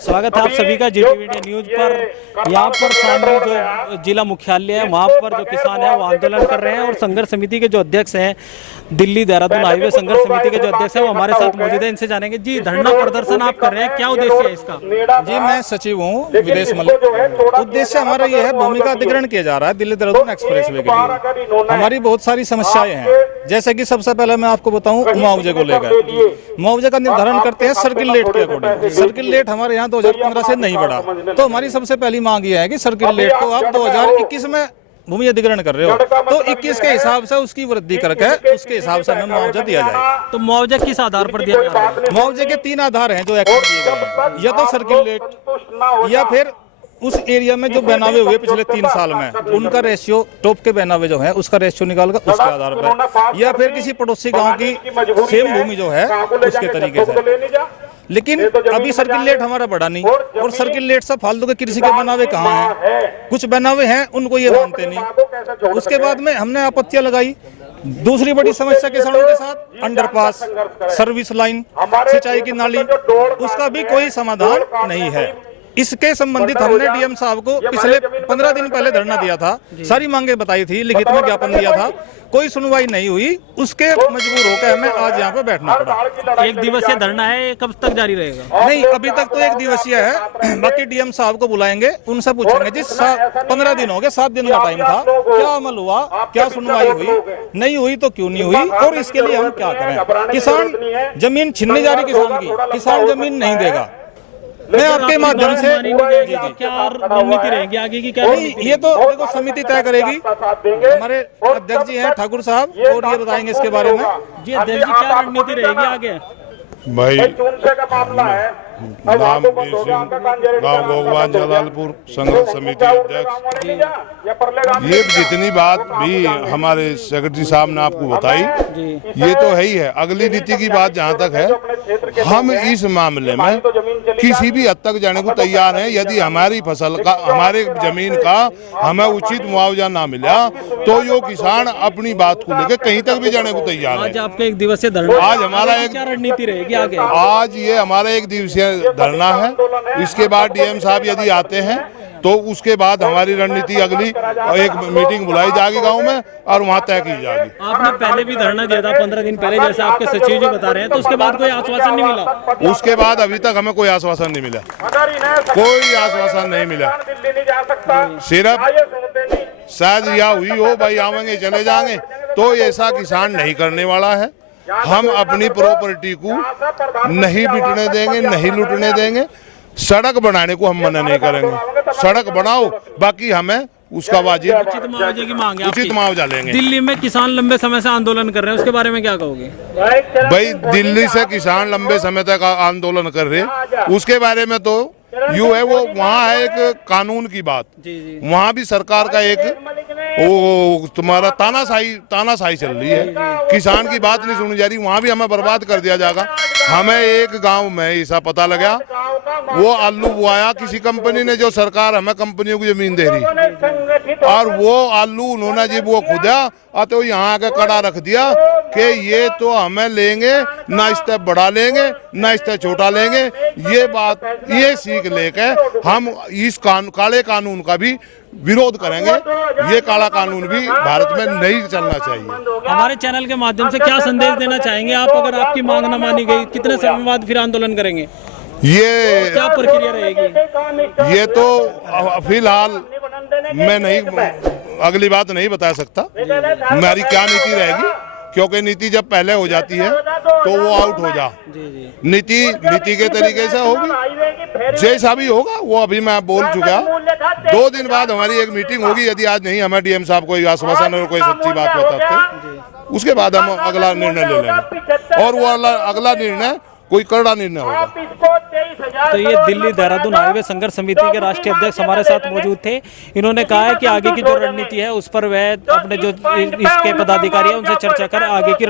स्वागत है आप सभी का जीटीवी इंडिया न्यूज पर। यहाँ पर सामने जो जिला मुख्यालय है वहाँ पर जो किसान है वो आंदोलन कर रहे हैं और संघर्ष समिति के जो अध्यक्ष हैं, दिल्ली देहरादून हाईवे संघर्ष समिति के जो अध्यक्ष हैं वो हमारे साथ मौजूद है। इनसे जानेंगे जी, धरना प्रदर्शन आप कर रहे हैं, क्या उद्देश्य है इसका? जी, मैं सचिव हूँ विदेश मंत्री। उद्देश्य हमारा ये है, भूमि का अधिग्रहण किया जा रहा है दिल्ली देहरादून एक्सप्रेसवे के लिए। हमारी बहुत सारी समस्याएं हैं, जैसे कि सबसे पहले मैं आपको बताऊं मुआवजे को लेकर। मुआवजे का निर्धारण करते हैं सर्किल रेट के अकॉर्डिंग। सर्किल रेट हमारे यहाँ 2015 से नहीं बढ़ा, तो हमारी सबसे पहली मांग ये है कि सर्किल रेट को आप 2021 में भूमि अधिग्रहण कर रहे हो तो 21 के हिसाब से उसकी वृद्धि करके उसके हिसाब से हमें मुआवजा दिया जाए। तो मुआवजा किस आधार पर दिया जा रहा है? मुआवजे के 3 आधार हैं जो एक्ट किए गए हैं, या तो सर्किल रेट, या फिर उस एरिया में जो बनावे हुए पिछले 3 साल में उनका रेशियो, टॉप के बनावे जो है उसका रेशियो निकालकर उसके आधार पर, या फिर किसी पड़ोसी गांव की सेम भूमि जो है उसके तरीके से। लेकिन अभी सर्किल रेट हमारा बढ़ा नहीं, और सर्किल रेट से फालतू के कृषि के बनावे कहाँ हैं? कुछ बनावे हैं उनको ये मानते नहीं। उसके बाद में हमने आपत्तियां लगाई। दूसरी बड़ी समस्या किसानों के साथ अंडरपास, सर्विस लाइन, सिंचाई की नाली, उसका भी कोई समाधान नहीं है। इसके संबंधित हमने डीएम साहब को पिछले 15 दिन पहले धरना दिया था, सारी मांगे बताई थी, लिखित में ज्ञापन दिया था, कोई सुनवाई नहीं हुई। उसके मजबूर होकर हमें आज यहाँ पे बैठना पड़ा। 1 दिवसीय धरना है, कब तक जारी रहेगा? नहीं, अभी तक तो 1 दिवसीय है, बाकी डीएम साहब को बुलाएंगे, उनसे पूछेंगे। जिस 15 दिन हो गए, 7 दिन का टाइम था, क्या अमल हुआ, क्या सुनवाई हुई, नहीं हुई तो क्यों नहीं हुई, और इसके लिए हम क्या करें? किसान जमीन छीनने जा रही, किसान की, किसान जमीन नहीं देगा। मैं आपके माध्यम से क्या रणनीति रहेगी आगे की? क्या ये तो देखो समिति तय करेगी। हमारे अध्यक्ष जी हैं ठाकुर साहब, और ये बताएंगे इसके बारे में। जी अध्यक्ष जी, क्या रणनीति रहेगी आगे? भाई नाम वीर सिंह, गाँव भोगवान जलालपुर, संघर्ष समिति अध्यक्ष। ये जितनी बात भी हमारे सेक्रेटरी साहब ने आपको बताई, ये तो है ही है। अगली नीति की बात जहाँ तक है, हम इस मामले में किसी भी हद तक जाने को तैयार हैं। यदि हमारी फसल का, हमारे जमीन का हमें उचित मुआवजा ना मिला तो यो किसान अपनी बात को लेकर कहीं तक भी जाने को तैयार है। आज आपका 1 दिवसीय धरना, आज हमारा एक, क्या रणनीति रहेगी आगे? आज ये हमारा 1 दिवसीय धरना है। इसके बाद डीएम साहब यदि आते हैं तो उसके बाद हमारी रणनीति अगली एक मीटिंग बुलाई जाएगी गांव में, और वहां तय की जाएगी। आपने पहले भी धरना दिया था 15 दिन पहले, जैसे आपके सचिव जी बता रहे हैं, तो उसके बाद कोई आश्वासन नहीं मिला? उसके बाद अभी तक हमें कोई आश्वासन नहीं मिला, कोई आश्वासन नहीं मिला। सिर्फ शायद यह हुई हो, भाई आवेंगे चले जाएंगे, तो ऐसा किसान नहीं करने वाला है। हम अपनी प्रॉपर्टी को नहीं बिकने देंगे, नहीं लूटने देंगे। सड़क बनाने को हम मना नहीं करेंगे, सड़क बनाओ, बाकी हमें उसका वाजिब उचित मुआवजे की मांग है, उचित मुआवजा लेंगे। दिल्ली में किसान लंबे समय से आंदोलन कर रहे हैं, उसके बारे में क्या कहोगे? भाई दिल्ली से किसान लंबे समय तक आंदोलन कर रहे, उसके बारे में तो यूँ है, वो वहाँ है एक कानून की बात, वहाँ भी सरकार का एक वो तुम्हारा तानाशाही चल रही है। किसान की बात नहीं सुनी जा रही, वहाँ भी हमें बर्बाद कर दिया जाएगा। हमें एक गांव में ऐसा पता लगा, वो आलू बुआया किसी कंपनी ने, जो सरकार हमें कंपनियों की जमीन दे रही, और वो आलू उन्होंने जब वो खुदा तो यहाँ आके कड़ा रख दिया कि ये तो हमें लेंगे ना, इससे बड़ा लेंगे ना इससे छोटा लेंगे। ये बात, ये सीख लेके हम इस काले कानून का भी विरोध करेंगे। ये काला कानून भी भारत में नहीं चलना चाहिए। हमारे चैनल के माध्यम से क्या संदेश देना चाहेंगे आप? अगर आपकी मांग न मानी गई, कितने समय बाद फिर आंदोलन करेंगे? ये क्या प्रक्रिया रहेगी? ये तो फिलहाल मैं नहीं, अगली बात नहीं बता सकता हमारी क्या नीति रहेगी, क्योंकि नीति जब पहले हो जाती है तो वो आउट हो जा। नीति के तरीके से होगी, जैसा भी होगा वो अभी मैं बोल चुका। 2 दिन बाद हमारी एक मीटिंग होगी। यदि आज नहीं हमें डीएम साहब कोई आश्वासन और कोई सच्ची बात बताते, उसके बाद हम अगला निर्णय ले लेंगे, और वो अगला निर्णय कोई कड़ा निर्णय होगा। तो ये दिल्ली देहरादून हाईवे संघर्ष समिति के राष्ट्रीय अध्यक्ष हमारे साथ मौजूद थे। इन्होंने कहा है कि आगे की जो रणनीति है उस पर वह अपने जो इसके पदाधिकारी है उनसे चर्चा कर आगे की